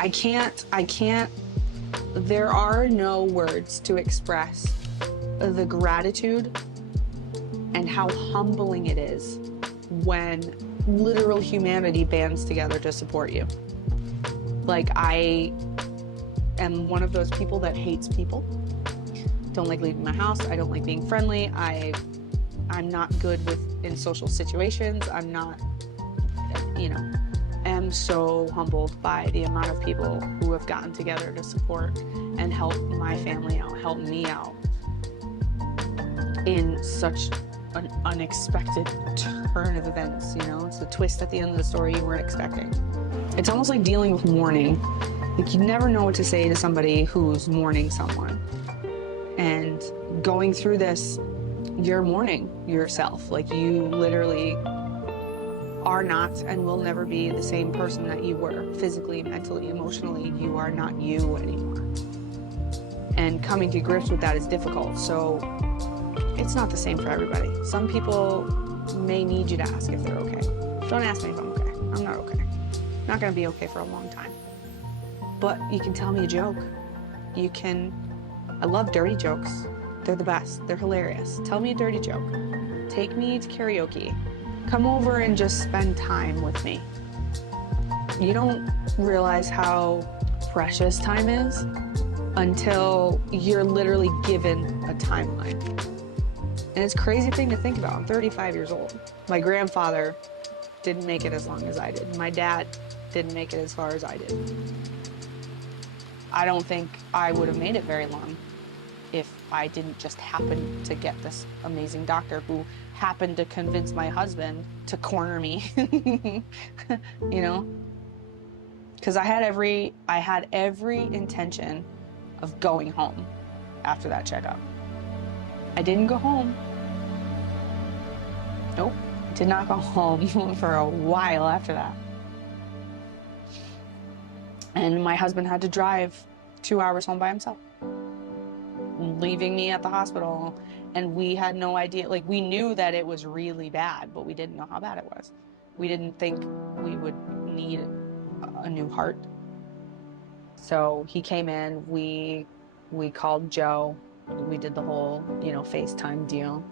I can't, there are no words to express the gratitude and how humbling it is when literal humanity bands together to support you. Like, I am one of those people that hates people. Don't like leaving my house. I don't like being friendly. I'm not good in social situations. I'm not, am so humbled by the amount of people who have gotten together to support and help my family out, help me out in such an unexpected turn of events, It's the twist at the end of the story you weren't expecting. It's almost like dealing with mourning. Like, you never know what to say to somebody who's mourning someone. And going through this, you're mourning yourself. Like, you literally are not and will never be the same person that you were physically, mentally, emotionally. You are not you anymore. And coming to grips with that is difficult. So it's not the same for everybody. Some people may need you to ask if they're okay. Don't ask me if I'm okay. I'm not okay. I'm not gonna be okay for a long time. But you can tell me a joke. I love dirty jokes. They're the best. They're hilarious. Tell me a dirty joke. Take me to karaoke. Come over and just spend time with me. You don't realize how precious time is until you're literally given a timeline. And it's a crazy thing to think about. I'm 35 years old. My grandfather didn't make it as long as I did. My dad didn't make it as far as I did. I don't think I would have made it very long if I didn't just happen to get this amazing doctor who happened to convince my husband to corner me, Because I had every intention of going home after that checkup. I didn't go home. Nope, did not go home for a while after that. And my husband had to drive 2 hours home by himself, leaving me at the hospital. And we had no idea, like, we knew that it was really bad, but we didn't know how bad it was. We didn't think we would need a new heart. So he came in, we called Joe, we did the whole, FaceTime deal.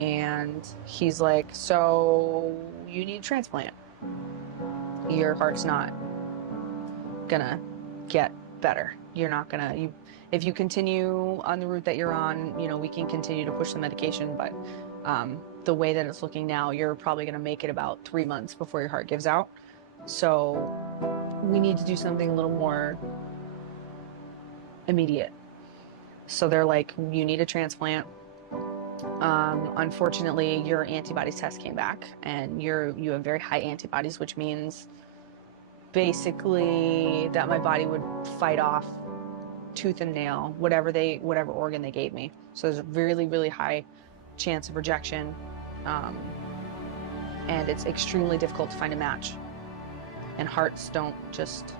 And he's like, so you need a transplant. Your heart's not gonna get better. You're not gonna, if you continue on the route that you're on, we can continue to push the medication, but the way that it's looking now, you're probably gonna make it about 3 months before your heart gives out. So we need to do something a little more immediate. So they're like, you need a transplant. Unfortunately, your antibodies test came back and you have very high antibodies, which means basically that my body would fight off tooth and nail, whatever organ they gave me. So there's a really, really high chance of rejection. And it's extremely difficult to find a match. And hearts don't just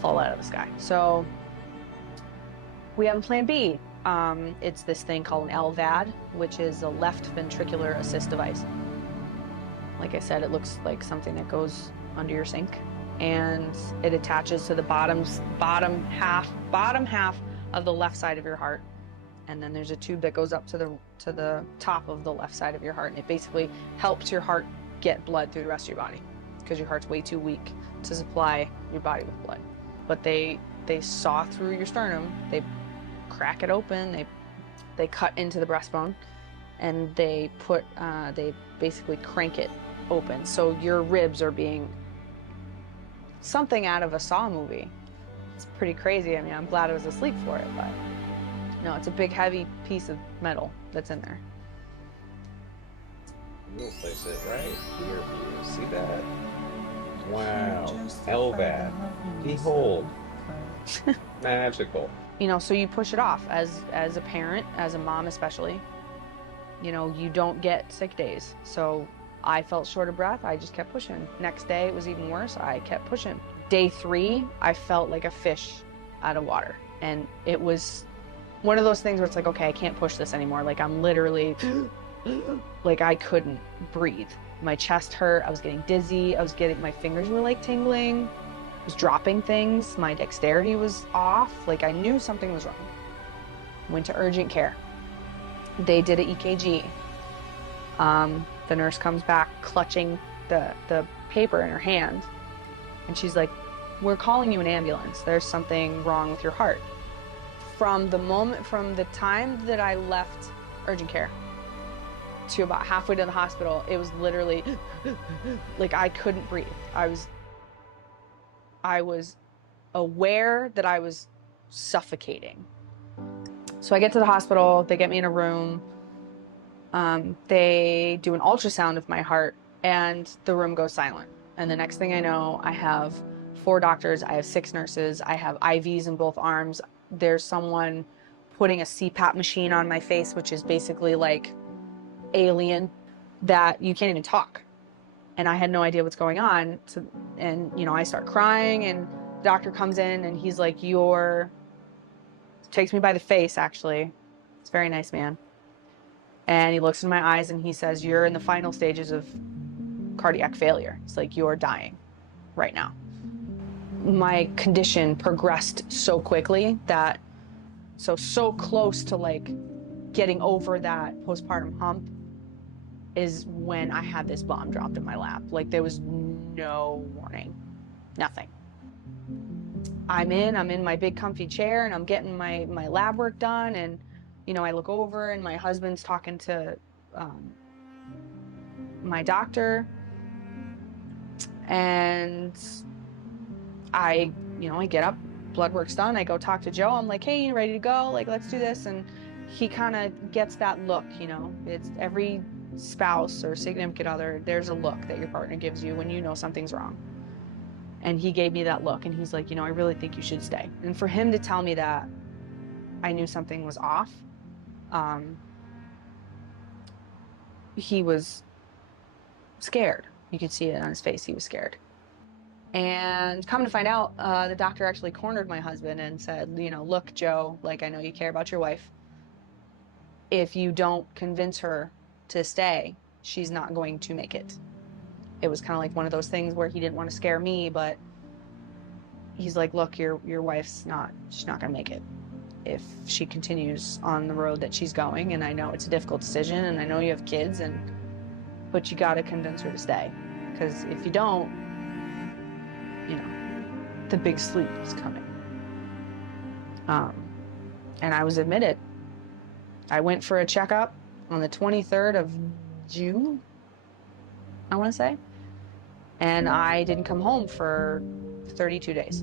fall out of the sky. So we have a plan B. It's this thing called an LVAD, which is a left ventricular assist device. Like I said, it looks like something that goes under your sink, and it attaches to the bottom half of the left side of your heart. And then there's a tube that goes up to the top of the left side of your heart, and it basically helps your heart get blood through the rest of your body, because your heart's way too weak to supply your body with blood. But they saw through your sternum, they crack it open, they cut into the breastbone, and they basically crank it open. So your ribs are being something out of a Saw movie. It's pretty crazy. I mean, I'm glad I was asleep for it, but no, it's a big, heavy piece of metal that's in there. We'll place it right here for you. See that? Wow. LVAD. Behold. Magical. So you push it off as a parent, as a mom especially. You don't get sick days. So I felt short of breath. I just kept pushing. Next day, it was even worse. I kept pushing. Day 3, I felt like a fish out of water. And it was one of those things where it's like, okay, I can't push this anymore. Like, I'm literally, like, I couldn't breathe. My chest hurt. I was getting dizzy. My fingers were like tingling. was dropping things. My dexterity was off. Like, I knew something was wrong. Went to urgent care. They did an EKG. The nurse comes back clutching the paper in her hand. And she's like, we're calling you an ambulance. There's something wrong with your heart. From the time that I left urgent care to about halfway to the hospital, it was literally like I couldn't breathe. I was aware that I was suffocating. So I get to the hospital, they get me in a room, they do an ultrasound of my heart, and the room goes silent. And the next thing I know, I have 4 doctors, I have 6 nurses, I have IVs in both arms. There's someone putting a CPAP machine on my face, which is basically like alien, that you can't even talk. And I had no idea what's going on. And you know, I start crying, and the doctor comes in and he's like, takes me by the face, actually. It's a very nice man. And he looks in my eyes and he says, you're in the final stages of cardiac failure. It's like, you're dying right now. My condition progressed so quickly that, so close to like getting over that postpartum hump is when I had this bomb dropped in my lap. Like, there was no warning, nothing. I'm in my big comfy chair and I'm getting my lab work done, and you know, I look over and my husband's talking to my doctor, and I get up, blood work's done, I go talk to Joe. I'm like, hey, you ready to go? Like, let's do this. And he kind of gets that look, you know, it's every spouse or significant other, there's a look that your partner gives you when you know something's wrong. And he gave me that look, and he's like, you know, I really think you should stay. And for him to tell me that, I knew something was off. He was scared. You could see it on his face. He was scared. And come to find out, the doctor actually cornered my husband and said, you know, look, Joe, like, I know you care about your wife. If you don't convince her to stay, she's not going to make it. It was kind of like one of those things where he didn't want to scare me, but he's like, look, your wife's she's not going to make it if she continues on the road that she's going. And I know it's a difficult decision, and I know you have kids, but you got to convince her to stay. Because if you don't, you know, the big sleep is coming. And I was admitted. I went for a checkup on the 23rd of June, I want to say. And I didn't come home for 32 days.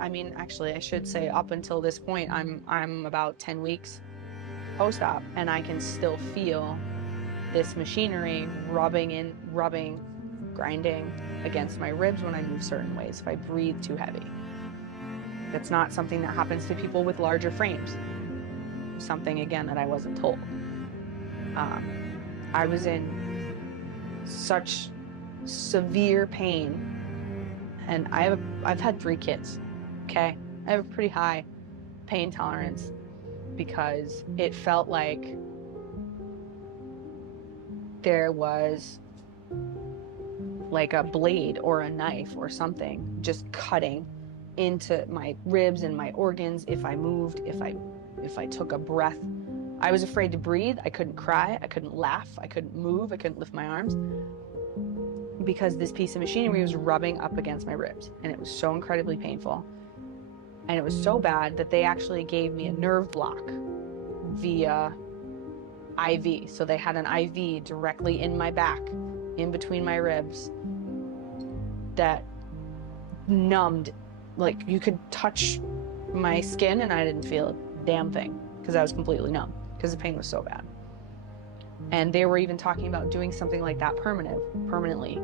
I mean, actually, I should say up until this point, I'm about 10 weeks post-op, and I can still feel this machinery rubbing, grinding against my ribs when I move certain ways, if I breathe too heavy. That's not something that happens to people with larger frames. Something, again, that I wasn't told. I was in such severe pain, and I've had 3 kids, okay? I have a pretty high pain tolerance because it felt like there was like a blade or a knife or something just cutting into my ribs and my organs if I moved, if I took a breath. I was afraid to breathe. I couldn't cry. I couldn't laugh. I couldn't move. I couldn't lift my arms because this piece of machinery was rubbing up against my ribs, and it was so incredibly painful. And it was so bad that they actually gave me a nerve block via IV. So they had an IV directly in my back, in between my ribs, that numbed. Like, you could touch my skin and I didn't feel a damn thing because I was completely numb because the pain was so bad. And they were even talking about doing something like that permanently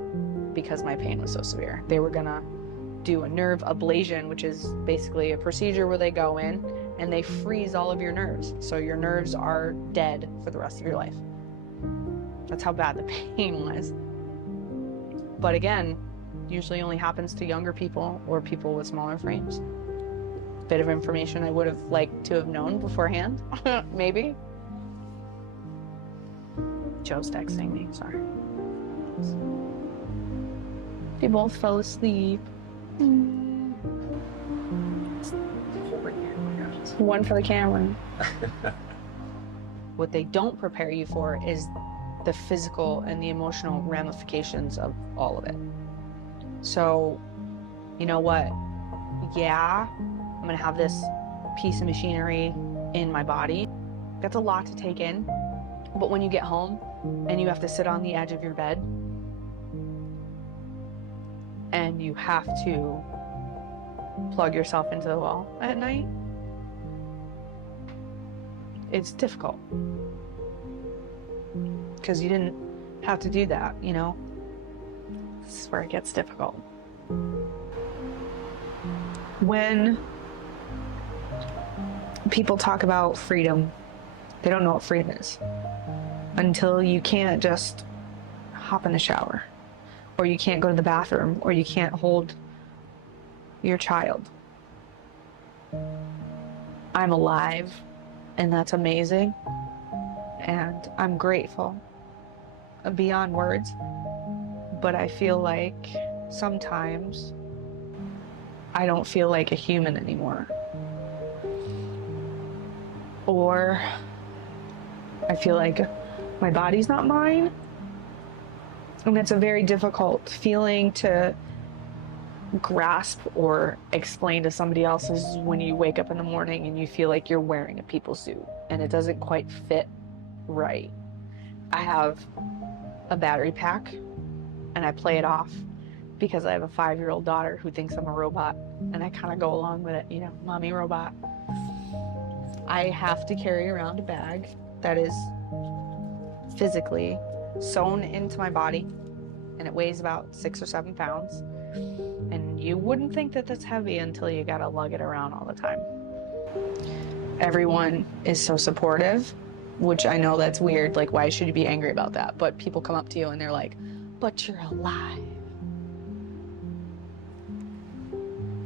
because my pain was so severe. They were gonna do a nerve ablation, which is basically a procedure where they go in and they freeze all of your nerves. So your nerves are dead for the rest of your life. That's how bad the pain was. But again, usually only happens to younger people or people with smaller frames. bit of information I would have liked to have known beforehand, maybe. Joe's texting me, sorry. They both fell asleep. One for the camera. What they don't prepare you for is the physical and the emotional ramifications of all of it. So, you know what? Yeah, I'm gonna have this piece of machinery in my body. That's a lot to take in. But when you get home and you have to sit on the edge of your bed and you have to plug yourself into the wall at night, it's difficult. Because you didn't have to do that, you know? This is where it gets difficult. When people talk about freedom, they don't know what freedom is until you can't just hop in the shower, or you can't go to the bathroom, or you can't hold your child. I'm alive, and that's amazing, and I'm grateful beyond words, but I feel like sometimes I don't feel like a human anymore. Or I feel like my body's not mine. And it's a very difficult feeling to grasp or explain to somebody else is when you wake up in the morning and you feel like you're wearing a people suit and it doesn't quite fit right. I have a battery pack and I play it off because I have a 5-year-old daughter who thinks I'm a robot, and I kind of go along with it, you know, mommy robot. I have to carry around a bag that is physically sewn into my body, and it weighs about 6 or 7 pounds. And you wouldn't think that that's heavy until you gotta lug it around all the time. Everyone is so supportive, which I know that's weird. Like, why should you be angry about that? But people come up to you and they're like, but you're alive.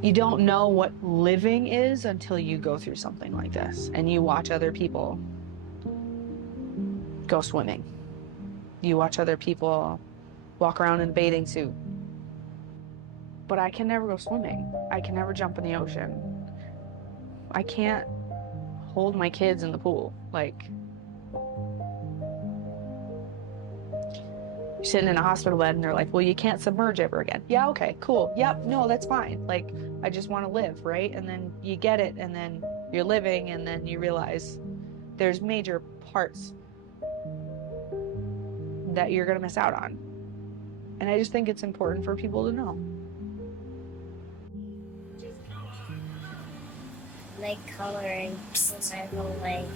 You don't know what living is until you go through something like this and you watch other people go swimming. You watch other people walk around in a bathing suit. But I can never go swimming. I can never jump in the ocean. I can't hold my kids in the pool. Like, you're sitting in a hospital bed and they're like, well, you can't submerge ever again. Yeah, okay, cool. Yep, no, that's fine. Like, I just want to live, right? And then you get it, and then you're living, and then you realize there's major parts that you're gonna miss out on. And I just think it's important for people to know. Like coloring, since I go like,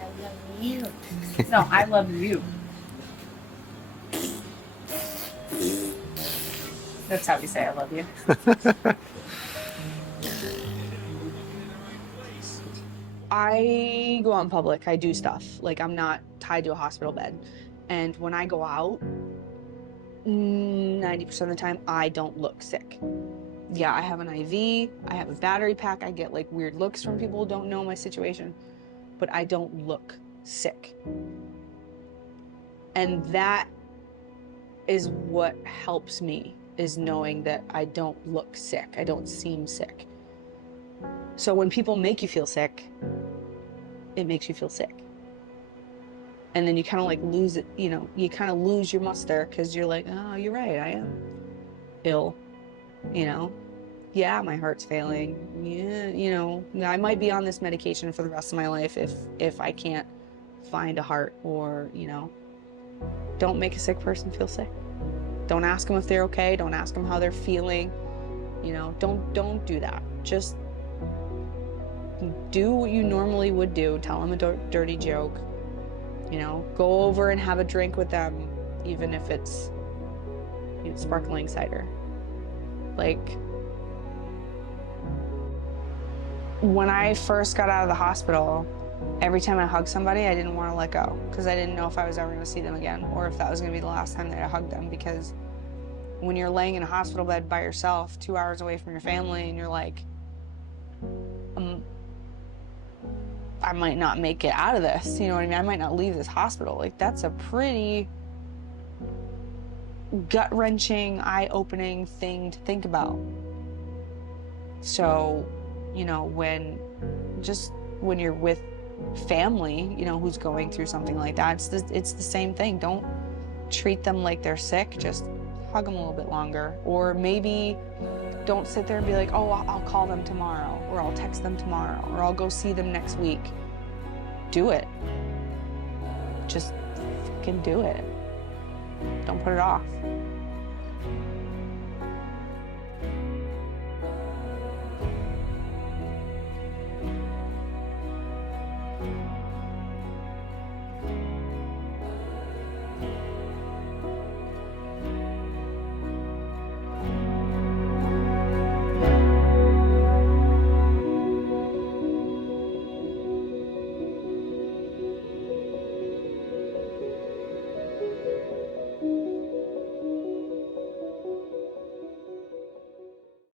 I love you. No, I love you. That's how we say I love you. I go out in public, I do stuff. Like, I'm not tied to a hospital bed. And when I go out, 90% of the time, I don't look sick. Yeah, I have an IV, I have a battery pack, I get like weird looks from people who don't know my situation, but I don't look sick. And that is what helps me, is knowing that I don't look sick, I don't seem sick. So when people make you feel sick, it makes you feel sick. And then you kind of like lose it, you know, you kind of lose your muster because you're like, oh, you're right, I am ill, you know? Yeah, my heart's failing. Yeah, you know, I might be on this medication for the rest of my life if I can't find a heart, or, you know, don't make a sick person feel sick. Don't ask them if they're okay. Don't ask them how they're feeling. You know, don't do that. Just do what you normally would do. Tell them a dirty joke. You know, go over and have a drink with them, even if it's, you know, sparkling cider. Like, when I first got out of the hospital, every time I hugged somebody, I didn't want to let go because I didn't know if I was ever going to see them again, or if that was going to be the last time that I hugged them. Because when you're laying in a hospital bed by yourself, 2 hours away from your family, and you're like, I might not make it out of this, you know what I mean? I might not leave this hospital. Like, that's a pretty gut-wrenching, eye-opening thing to think about. So, you know, when you're with family, you know, who's going through something like that, it's the same thing. Don't treat them like they're sick, just hug them a little bit longer. Or maybe don't sit there and be like, oh, I'll call them tomorrow, or I'll text them tomorrow, or I'll go see them next week. Do it. Just fucking do it. Don't put it off.